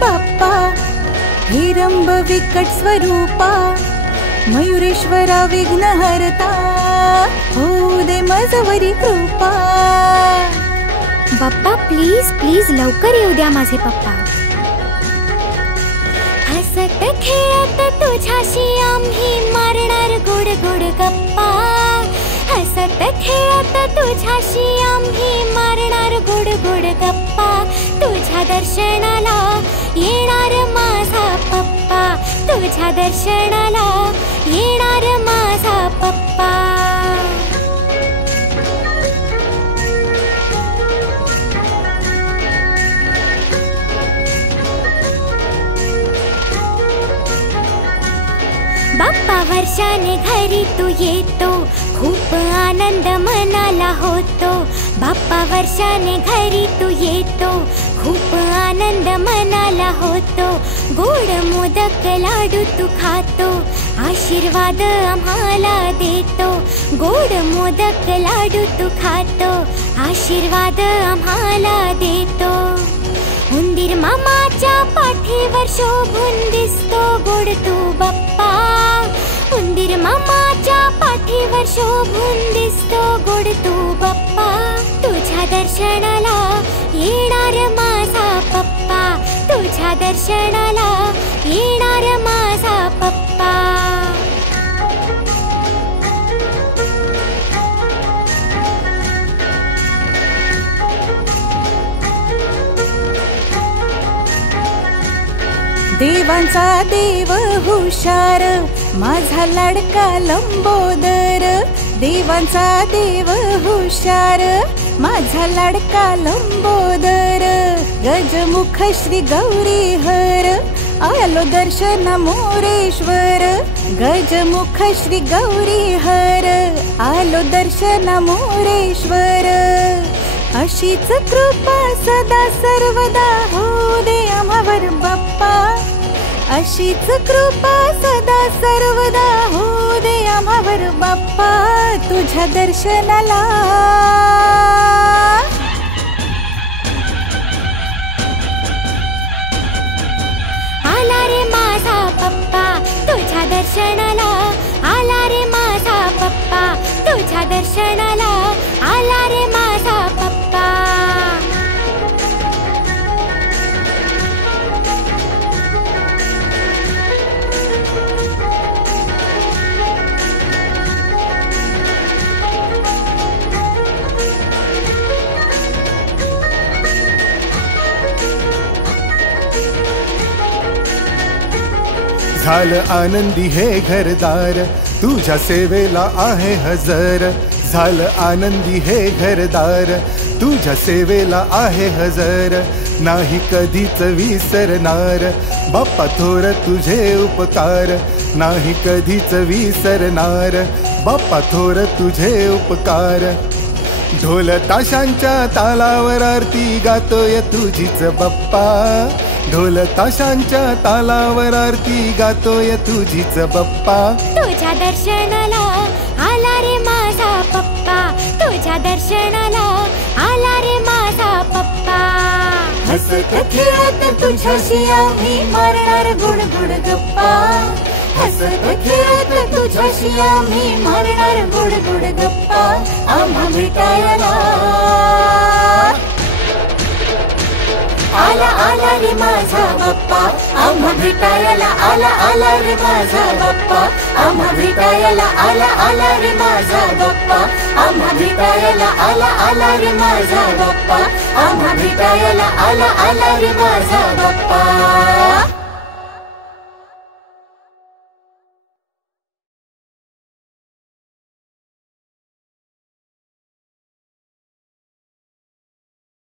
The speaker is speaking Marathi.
बाप्पा, हिरंब विकट स्वरूपा, मयुरेश्वरा विघ्नहर्ता, होऊ दे माझवरी कृपा। बाप्पा प्लीज प्लीज लवकर येऊ द्या माझे पप्पा। हसत खेळत तुझ्याशी आम्ही मारणार गोड गोड गप्पा, हसत खेळत तुझ्याशी आम्ही मारणार गोड गोड गप्पा। तुझ्या दर्शनाला येणार माझा पप्पा, तुझ्या दर्शनाला येणार माझा पप्पा। बाप्पा वर्षाने घरी तू येतो, खूप आनंद मनाला होतो। बाप्पा वर्षाने घरी तू येतो, खूप आनंद मनाला होतो। गोड मोदक लाडू तू खातो, आशीर्वाद आम्हाला देतो। गोड मोदक लाडू तू खातो, आशीर्वाद आम्हाला देतो। उंदीर मामाच्या पाठीवर शोभून दिसतो गोड तू बाप्पा, उंदीर मामाच्या पाठीवर शोभून दिसतो गोड तू बाप्पा। तुझ्या दर्शनाला येणार माझा पप्पा, तुझ्या दर्शनाला येणार माझा पप्पा। देवांचा देव हुशार, माझा लाडका लंबोदर। देवांचा देव हुशार, माझा लाडका लंबोदर। गजमुख श्री गौरी हर, आलो दर्शन मोरेश्वर। गजमुख श्री गौरी हर, आलो दर्शन मोरेश्वर। अशीच कृपा सदा सर्वदा होऊ दे आम्हावर बाप्पा, अशीच कृपा सदा सर्वदा होऊ दे आम्हावर बाप्पा। तुझ्या दर्शनाला आला रे माझा पप्पा, तुझ्या दर्शनाला आला रे माझा पप्पा, तुझ्या दर्शनाला आला रे माझा पप्पा। झालं आनंदी हे घरदार, तुझ्या सेवेला आहे हजर। झालं आनंदी हे घरदार, तुझ्या सेवेला आहे हजर। नाही कधीच विसरणार बाप्पा थोर तुझे उपकार, नाही कधीच विसरणार बाप्पा थोर तुझे उपकार। ढोल ताशांच्या तालावर आरती गातोय तुझीच बाप्पा, ढोल ताशांच्या तालावर आरती गातोय तुझीच बाप्पा। तुझ्या दर्शनाला आला रे माझा पप्पा, तुझ्या दर्शनाला आला रे माझा पप्पा। हसत खेळत तुझ्याशी आम्ही मारणार गोड गोड गप्पा, हसत खेळत तुझ्याशी आम्ही मारणार गोड गोड गप्पा। आम्हा भेटायला आला आला रे माझा बाप्पा, आम्हा भेटायला आला आला रे माझा बाप्पा। आम्हा भेटायला आला आला रे माझा बाप्पा, आम्हा भेटायला आला आला रे माझा बाप्पा। आम्हा भेटायला आला आला रे माझा बाप्पा।